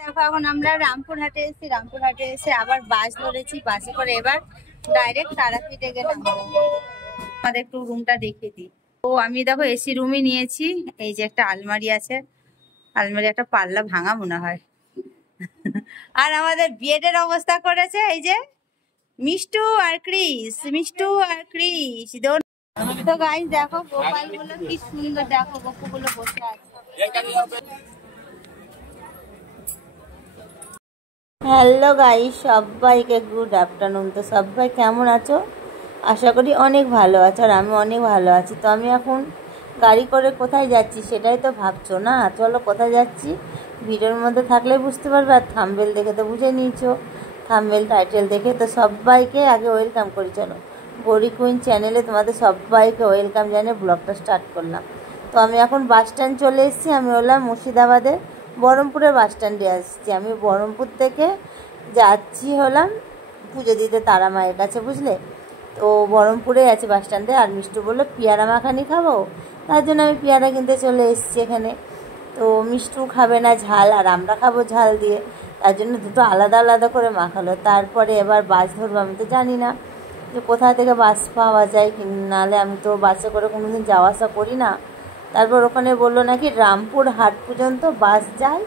দেখো এখন আমরা রামপুরহাটে এসেছি, রামপুরহাটে এসে আবার বাস ধরেছি, বাসে করে এবার ডাইরেক্ট তারাপীঠে গেলাম। আমাদের একটু রুমটা দেখিয়ে দিই। তো আমি দেখো এসি রুমই নিয়েছি। এই যে একটা আলমারি আছে, আলমারি একটা পাল্লা ভাঙা মনে হয়। আর আমাদের বেডের অবস্থা করেছে এই যে মিষ্টু আর ক্রিস, মিষ্টু আর ক্রিস। তো গাইস দেখো গোপাল গুলো কি সুন্দর, দেখো গপুগুলো বসে আছে। হ্যালো গাইস, সবাইকে গুড আফটারনুন। তো সবাই কেমন আছো? আশা করি অনেক ভালো আছো, আর আমি অনেক ভালো আছি। তো আমি এখন গাড়ি করে কোথায় যাচ্ছি সেটাই তো ভাবছো না? চলো কোথায় যাচ্ছি ভিডিওর মধ্যে থাকলে বুঝতে পারবে, আর থাম্বনেল দেখে তো বুঝে নিয়েছো, থাম্বনেল টাইটেল দেখে। তো সবাইকে আগে ওয়েলকাম করি, চলো গৌরী কুইন চ্যানেলে তোমাদের সবাইকে ওয়েলকাম জানিয়ে ব্লগটা স্টার্ট করলাম। তো আমি এখন বাস স্ট্যান্ড চলে এসেছি। আমি হলাম মুর্শিদাবাদের বহরমপুরের বাস স্ট্যান্ডে আসছি। আমি বহরমপুর থেকে যাচ্ছি হলাম পুজো দিতে তারা মায়ের কাছে, বুঝলে। তো বহরমপুরে আছে বাস স্ট্যান্ডে। আর মিষ্টু বললো পেয়ারা মাখানি খাবো, তার জন্য আমি পেয়ারা কিনতে চলে এসেছি এখানে। তো মিষ্টু খাবে না ঝাল, আর আমরা খাবো ঝাল দিয়ে, তার জন্য দুটো আলাদা আলাদা করে মাখালো। তারপরে এবার বাস ধরবো। আমি তো জানি না যে কোথা থেকে বাস পাওয়া যায়, নাহলে আমি তো বাসে করে কোনোদিন যাওয়া আসা করি না। তারপর ওখানে বললো নাকি রামপুরহাট পর্যন্ত বাস যায়,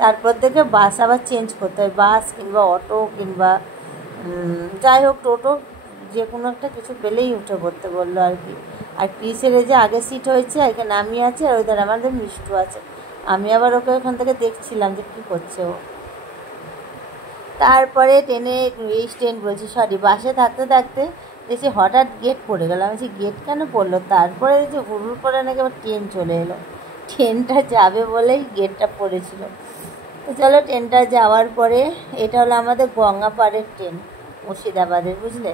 তারপর থেকে বাস আবার চেঞ্জ করতে হয়, বাস কিংবা অটো কিংবা যাই হোক টোটো, যে কোনো একটা কিছু পেলেই উঠে পড়তে বললো আর কি। আর ক্রিসের যে আগে সিট হয়েছে এখানে আমি আছি, আর ওইধারে আমাদের মিষ্টু আছে। আমি আবার ওকে ওখান থেকে দেখছিলাম যে কী করছে ও। তারপরে ট্রেনে, এই ট্রেন বলছি সরি, বাসে থাকতে থাকতে দেখছি হঠাৎ গেট পড়ে গেল। আমি বলছি গেট কেন পড়লো? তারপরে দেখছি হুড়ুর পরে নাকি আবার ট্রেন চলে এলো। ট্রেনটা যাবে বলেই গেটটা পড়েছিল। তো চলো ট্রেনটা যাওয়ার পরে, এটা হলো আমাদের গঙ্গাপাড়ের ট্রেন মুর্শিদাবাদের, বুঝলে।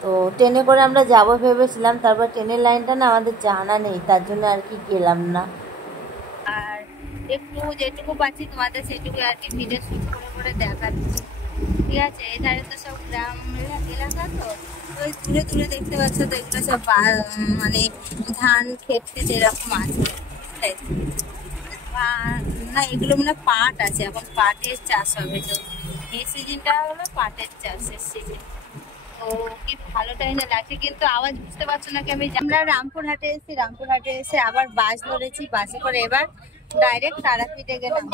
তো ট্রেনে করে আমরা যাব ভেবেছিলাম, তারপর ট্রেনের লাইনটা না আমাদের জানা নেই, তার জন্য আর কি গেলাম না। আর একটু যেটুকু পাচ্ছি তোমাদের সেটুকু আর কি ভিডিও শুট করে করে দেখাচ্ছি, ঠিক আছে। এধারে তো সব গ্রাম এলাকা, তো ওই দূরে দূরে দেখতে পাচ্ছ তো এগুলো সব মানে ধান ক্ষেত যেরকম আছে, না এগুলো মানে পাট আছে, এখন পাটের চাষ হবে। তো এই সিজনটা হলো পাটের চাষের সিজন। তো কি ভালো টাইম লাগছে, কিন্তু আওয়াজ বুঝতে পারছো নাকি? আমরা রামপুরহাটে এসেছি, রামপুরহাটে এসে আবার বাস ধরেছি, বাসে করে এবার ডাইরেক্ট তারাপীঠে গেলাম।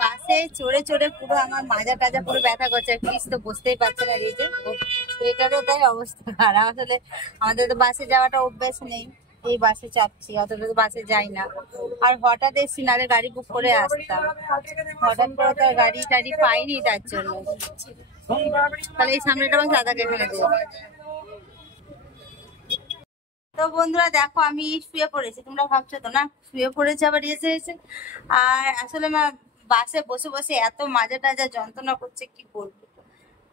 বাসে চড়ে চড়ে পুরো আমার মাজা টাজা পুরো ব্যথা করছে। প্লিজ তো বুঝতেই পারছে না, এই যে এটারও তাই অবস্থা খারাপ। আসলে আমাদের তো বাসে যাওয়াটা অভ্যাস নেই, এই বাসে চাপছি, অতটা তো বাসে যাই না। আর হঠাৎ এসছি, নাহলে গাড়ি বুক করে আসতাম, হঠাৎ করে তো গাড়ি টাড়ি পাইনি, তার জন্য। তাহলে এই সামনেটা আমার দাদাকে ফেলে দেবো। তো বন্ধুরা দেখো আমি শুয়ে পড়েছি, তোমরা ভাবছো তো না শুয়ে পড়েছে আবার এসে এসে। আর আসলে বাসে বসে বসে এত মাজা টাজা যন্ত্রণা করছে কি বলবো,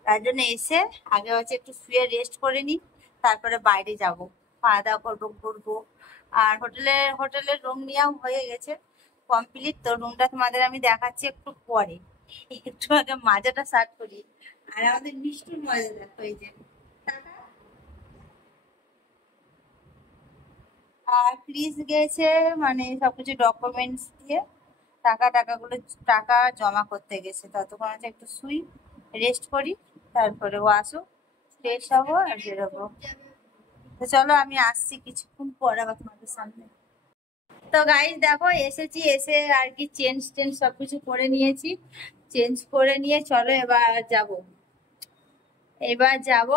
তার জন্য এসে আগে হচ্ছে একটু শুয়ে রেস্ট করে নিই, তারপরে বাইরে যাব, খাওয়া দাওয়া করবো, ঘুরবো। আর হোটেলের রুম নেওয়াও হয়ে গেছে কমপ্লিট। তো রুমটা তোমাদের আমি দেখাচ্ছি একটু পরে, একটু আগে মাজাটা সার্ট করি। আর আমাদের মিষ্টির মজা দেখো, এই যে আর ক্রিস গেছে মানে সবকিছু ডকুমেন্টস দিয়ে টাকাগুলো টাকা জমা করতে গেছে। ততক্ষণ হচ্ছে একটু শুই, রেস্ট করি, তারপরে ও আসুক, ফ্রেশ হবো আর বেরোবো। তো চলো আমি আসছি কিছুক্ষণ পর আবার তোমাদের সামনে। তো গাইস দেখো এসেছি, এসে আর কি চেঞ্জ সবকিছু করে নিয়েছি। চেঞ্জ করে নিয়ে চলো এবার যাব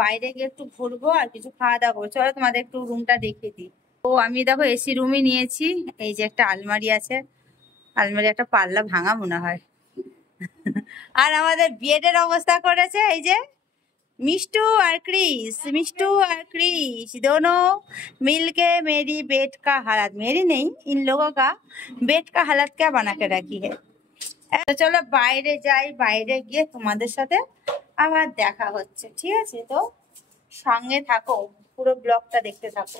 বাইরে গিয়ে একটু ঘুরবো আর কিছু খাওয়া দাওয়া করবো। চলো তোমাদের একটু রুমটা দেখিয়ে দিই। তো আমি দেখো এসি রুমই নিয়েছি। এই যে একটা আলমারি আছে, আলমারি একটা পাল্লা ভাঙা মনে হয়। আর আমাদের বেডের অবস্থা করেছে এই যে मिष्टू और क्रिस, मिष्टू और क्रिस दोनों मिलके मेरी बेड का हालत, मेरी नहीं इन लोगों का बेड का हालत क्या बना के रखी है। তো চলো বাইরে যাই, বাইরে গিয়ে তোমাদের সাথে আবার দেখা হচ্ছে, ঠিক আছে। তো সঙ্গে থাকো, পুরো ব্লগটা দেখতে থাকো।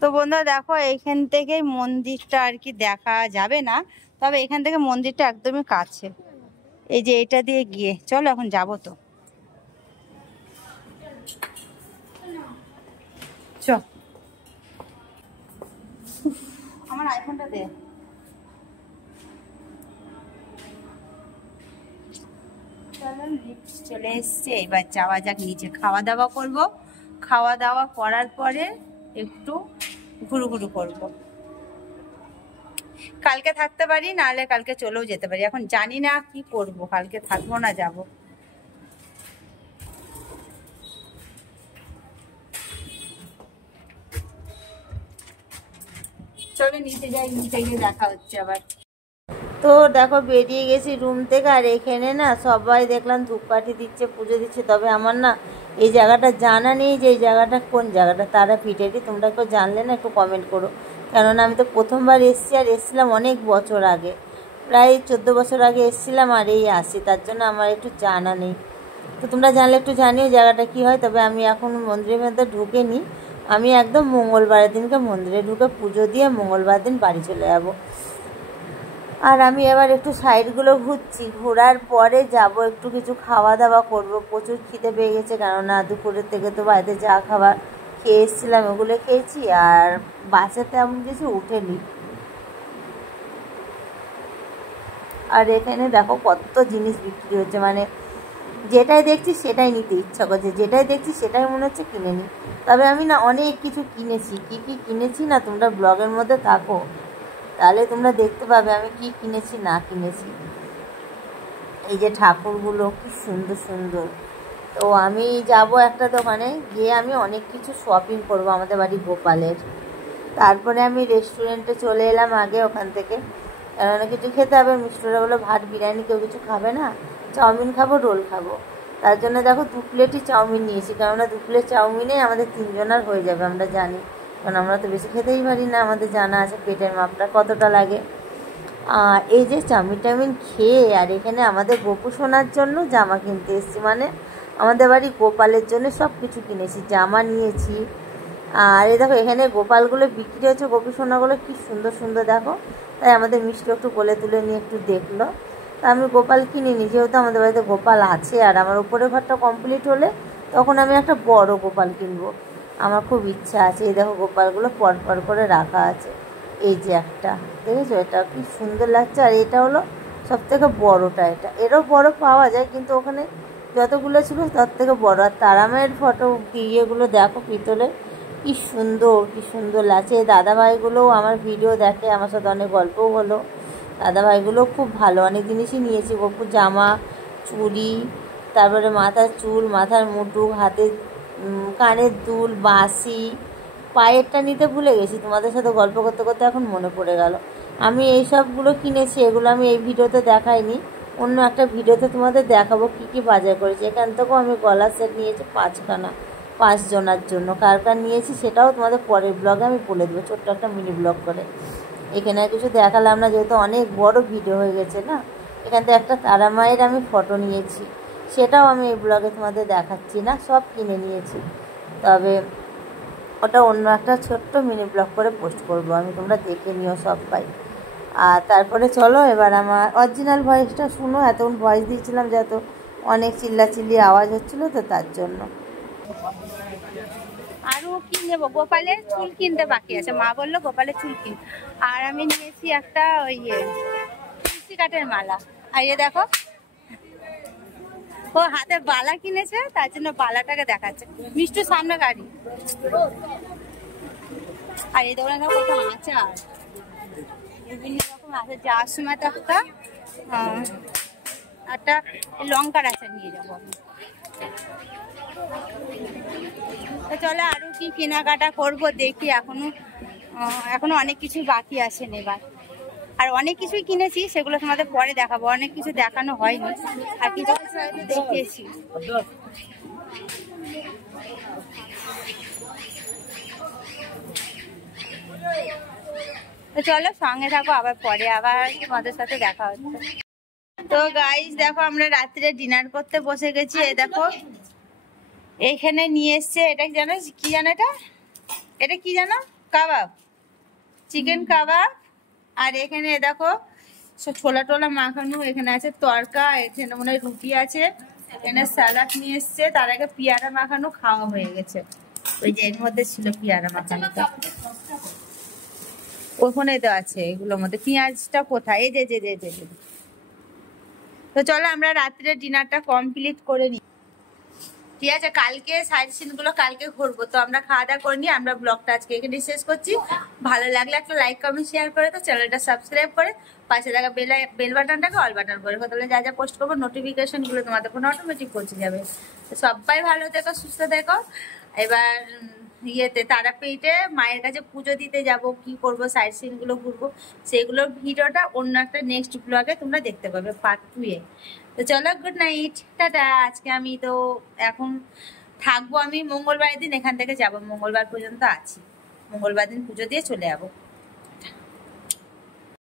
তো বন্ধুরা দেখো এইখান থেকেই মন্দিরটা আর কি দেখা যাবে না, তবে এখান থেকে মন্দিরটা একদমই কাছে। এই যে এটা দিয়ে গিয়ে চলো এখন যাবো। তো চ আমার আইফোনটা দে। চলে এসছে, এবার যাওয়া যাক নিচে, খাওয়া দাওয়া করব। খাওয়া দাওয়া করার পরে একটু ঘুরু করব। কালকে থাকতে পারি, নাহলে কালকে চলেও যেতে পারি, এখন জানি না কি করব, কালকে থাকবো না যাব। চলো নিচে যাই, নিচে গিয়ে দেখা হচ্ছে আবার। তো দেখো বেরিয়ে গেছি রুম থেকে, আর এখানে না সবাই দেখলাম ধূপকাঠি দিচ্ছে, পুজো দিচ্ছে। তবে আমার না এই জায়গাটা জানা নেই যে এই জায়গাটা কোন জায়গাটা, তারাপীঠেরই। তোমরা কেউ জানলে না একটু কমেন্ট করো, কেননা আমি তো প্রথমবার এসেছি, আর এসেছিলাম অনেক বছর আগে, প্রায় 14 বছর আগে এসেছিলাম, আর এই আসছি, তার জন্য আমার একটু জানা নেই। তো তোমরা জানলে একটু জানিও জায়গাটা কি হয়। তবে আমি এখন মন্দিরের মধ্যে ঢুকিনি, আমি একদম মঙ্গলবারের দিনকে মন্দিরে ঢুকে পুজো দিয়ে মঙ্গলবার দিন বাড়ি চলে যাব। আর আমি এবার একটু সাইডগুলো ঘুরছি, ঘোরার পরে যাব একটু কিছু খাওয়া দাওয়া করব। প্রচুর খিদে পেয়ে গেছে, কেননা দুপুরের থেকে তো বাড়িতে যা খাবার খেয়ে এসেছিলাম ওগুলো খেয়েছি, আর বাসে তেমন কিছু উঠেনি। আর এখানে দেখো কত জিনিস বিক্রি হচ্ছে, মানে যেটাই দেখছি সেটাই নিতে ইচ্ছা করছে, যেটাই দেখছি সেটাই মনে হচ্ছে কিনে নিই। তবে আমি না অনেক কিছু কিনেছি, কী কী কিনেছি না তোমরা ব্লগের মধ্যে থাকো, তাহলে তোমরা দেখতে পাবে আমি কি কিনেছি না কিনেছি। এই যে ঠাকুরগুলো কি সুন্দর সুন্দর। তো আমি যাব একটা দোকানে, গিয়ে আমি অনেক কিছু শপিং করব আমাদের বাড়ি গোপালের। তারপরে আমি রেস্টুরেন্টে চলে এলাম আগে, ওখান থেকে কেননা কিছু খেতে হবে। মিষ্টিরা বলো ভাত বিরিয়ানি কেউ কিছু খাবে না, চাউমিন খাবো, রোল খাবো। তার জন্য দেখো 2 প্লেটই চাউমিন নিয়েছি, কেননা 2 প্লেট চাউমিনে আমাদের 3 জনের হয়ে যাবে, আমরা জানি, কারণ আমরা তো বেশি খেতেই পারি না, আমাদের জানা আছে পেটের মাপটা কতটা লাগে। আর এই যে চাউমিন টাউমিন খেয়ে, আর এখানে আমাদের গোপু সোনার জন্য জামা কিনতে এসেছি, মানে আমাদের বাড়ি গোপালের জন্য সব কিছু কিনেছি, জামা নিয়েছি। আর এই দেখো এখানে গোপালগুলো বিক্রি হচ্ছে, গোপু সোনাগুলো কি সুন্দর সুন্দর দেখো। তাই আমাদের মিষ্টি একটু কোলে তুলে নিয়ে একটু দেখলো। তা আমি গোপাল কিনিনি, যেহেতু আমাদের বাড়িতে গোপাল আছে, আর আমার উপরের ঘরটা কমপ্লিট হলে তখন আমি একটা বড় গোপাল কিনবো, আমার খুব ইচ্ছা আছে। এই দেখো গোপালগুলো পরপর করে রাখা আছে, এই যে একটা দেখেছো, এটা কি সুন্দর লাগছে। আর এটা হলো সবথেকে বড়টা, এটা এরও বড় পাওয়া যায়, কিন্তু ওখানে যতগুলো ছিল তার থেকে বড়। আর তারামায়ের ফটো ইয়েগুলো দেখো পিতলের, কি সুন্দর কি সুন্দর লাগছে। এই দাদাভাইগুলোও আমার ভিডিও দেখে, আমার সাথে অনেক গল্পও হলো। দাদাভাইগুলো খুব ভালো, অনেক জিনিসই নিয়েছি, গপুর জামা, চুড়ি, তারপরে মাথার চুল, মাথার মুটুক, হাতের কানের দুল, বাঁশি, পায়েরটা নিতে ভুলে গেছি, তোমাদের সাথে গল্প করতে করতে এখন মনে পড়ে গেল। আমি এই সবগুলো কিনেছি, এগুলো আমি এই ভিডিওতে দেখাইনি, অন্য একটা ভিডিওতে তোমাদের দেখাবো কী কী বাজার করেছি। এখান থেকেও আমি গলার সেট নিয়েছি 5খানা, 5 জনের জন্য। কার কার নিয়েছি সেটাও তোমাদের পরের ব্লগে আমি বলে দেবো, ছোট্ট একটা মিনি ব্লগ করে। এখানে আর কিছু দেখালাম না, যেহেতু অনেক বড় ভিডিও হয়ে গেছে না। এখান থেকে একটা তারা মায়ের আমি ফটো নিয়েছি, সেটাও আমি এই ব্লগে তোমাদের দেখাচ্ছি না, সব কিনে নিয়েছি। তবে ওটা অন্য একটা ছোট্ট মিনি ব্লগ করে পোস্ট করব আমি, তোমরা দেখে নিও সবাই। আর তারপরে চলো এবার আমার অরিজিনাল ভয়েসটা শুনো। এতক্ষণ ভয়েস দিয়েছিলাম যেহেতু অনেক চিল্লাচিল্লি আওয়াজ হচ্ছিলো, তো তার জন্য। আরও কি নেবো, গোপালের চুল কিনতে বাকি আছে, মা বললো গোপালের চুল কিন। আর আমি নিয়েছি একটা ওই তুলসী কাঠের মালা। আর ইয়ে দেখো ও হাতে বালা কিনেছে, তার জন্য বালাটাকে দেখাচ্ছে। মিষ্টু সামনে গাড়ি। আর এই দোকানে কত আচার, বিভিন্ন রকম আছে। যাওয়ার সময় তো একটা লঙ্কার আচার নিয়ে যাবো আমি। তো চলো আরো কি কেনাকাটা করবো দেখি, এখনো অনেক কিছু বাকি আছে নেবার। আর অনেক কিছুই কিনেছি, সেগুলো তোমাদের পরে দেখাবো, অনেক কিছু দেখানো হয়নি, আর কিছু কিছু হয়তো দেখিয়েছি। তো চলো সঙ্গে থাকো, আবার পরে আবার তোমাদের সাথে দেখা হচ্ছে। তো গাইস দেখো আমরা রাত্রে ডিনার করতে বসে গেছি। এই দেখো এইখানে নিয়ে এসছে, এটা জানো কি জানো, এটা কি জানো, কাবাব, চিকেন কাবাব। আর এখানে দেখো ছোলা টোলা মাখানো, এখানে আছে তরকা, এখানে মনে হয় রুটি আছে, এখানে স্যালাড নিয়ে এসছে। তার আগে পেয়ারা মাখানো খাওয়া হয়ে গেছে, ওই যে এর মধ্যে ছিল পেয়ারা মাখানোটা, ওখানে তো আছে এগুলোর মধ্যে। পেঁয়াজটা কোথায়, এই যে তো চলো আমরা রাত্রে ডিনারটা কমপ্লিট করে নিই, ঠিক আছে? কালকে সাইড সিনগুলো কালকে ঘুরবো। তো আমরা খাওয়া দাওয়া করে নিই, আমরা ব্লগটা আজকে এখানে শেষ করছি। ভালো লাগলে একটা লাইক কমেন্ট শেয়ার করে তো চ্যানেলটা সাবস্ক্রাইব করে পাশে থাকা বেল বাটনটাকে অল বাটন করে, তাহলে যা যা পোস্ট করবো নোটিফিকেশনগুলো তোমাদের ফোনে অটোমেটিক পৌঁছে যাবে। তো সবাই ভালো থেকো, সুস্থ থেকো। এবার ইয়েতে তারাপীঠে মায়ের কাছে পুজো দিতে যাব, কি করব, সাইড সিনগুলো ঘুরবো, সেগুলোর ভিডিওটা অন্য একটা নেক্সট ব্লগে তোমরা দেখতে পাবে, পার্ট 2-এ। তো চলো, গুড নাইট, টাটা। আজকে আমি তো এখন থাকবো, আমি মঙ্গলবার দিন এখান থেকে যাব, মঙ্গলবার পর্যন্ত আছি, মঙ্গলবার দিন পুজো দিয়ে চলে যাবো।